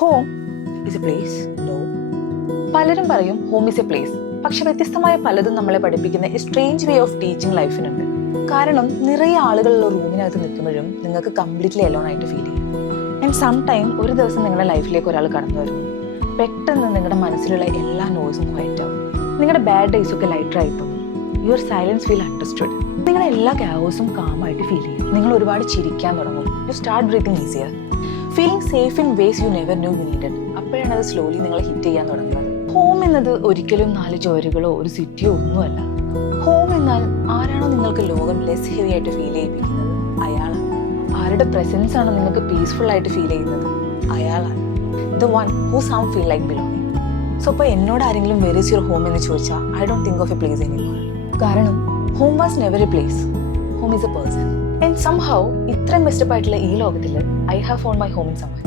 Home is a place? No. പലരും പറയും home is a place. പക്ഷെ വ്യത്യസ്തമായ പലതും നമ്മളെ പഠിപ്പിക്കുന്ന a strange way of teaching ലൈഫിനുണ്ട്. കാരണം നിറയെ ആളുകളുള്ള റൂമിനകത്ത് നിൽക്കുമ്പോഴും നിങ്ങൾക്ക് കംപ്ലീറ്റ്ലി അലോൺ ആയിട്ട് ഫീൽ ചെയ്യും. ആൻഡ് സം ടൈം ഒരു ദിവസം നിങ്ങളുടെ ലൈഫിലേക്ക് ഒരാൾ കടന്നു വരുന്നു. പെട്ടെന്ന് നിങ്ങളുടെ മനസ്സിലുള്ള എല്ലാ നോയ്സും ക്വയറ്റ് ആവും. നിങ്ങളുടെ ബാഡ് ഡേയ്സ് ഒക്കെ ലൈറ്റർ ആയി തോന്നും. Your silence feel understood. നിങ്ങളുടെ എല്ലാ ക്യാവോസും കാമായിട്ട് ഫീൽ ചെയ്യും. നിങ്ങൾ ഒരുപാട് ചിരിക്കാൻ തുടങ്ങും. You start breathing easier. Feeling safe in ways you never knew you needed. അപ്പോഴാണ് അത് സ്ലോലി നിങ്ങളെ ഹിറ്റ് ചെയ്യാൻ തുടങ്ങുന്നത്. ഹോം എന്നത് ഒരിക്കലും 4 ചുവരുകളോ ഒരു സിറ്റിയോ ഒന്നുമല്ല. ഹോം എന്നാൽ ആരാണോ നിങ്ങൾക്ക് ലോകം ലെസ് ഹെവി ആയിട്ട് ഫീൽ ചെയ്യിപ്പിക്കുന്നത് അയാളാണ്. ആരുടെ പ്രസൻസ് ആണ് നിങ്ങൾക്ക് പീസ്ഫുൾ ആയിട്ട് ഫീൽ ചെയ്യുന്നത് അയാളാണ്. The one who some feel like belonging. So ഇപ്പോൾ എന്നോട് ആരെങ്കിലും വെർ ഈസ് യുവർ ഹോം എന്ന് ചോദിച്ചാൽ I don't think of a place anymore. കാരണം home was never a place. Home is a person. And somehow ഇത്രയും ബെസ്റ്റപ്പ് ആയിട്ടുള്ള ഈ ലോകത്തിൽ I have found my home in someone.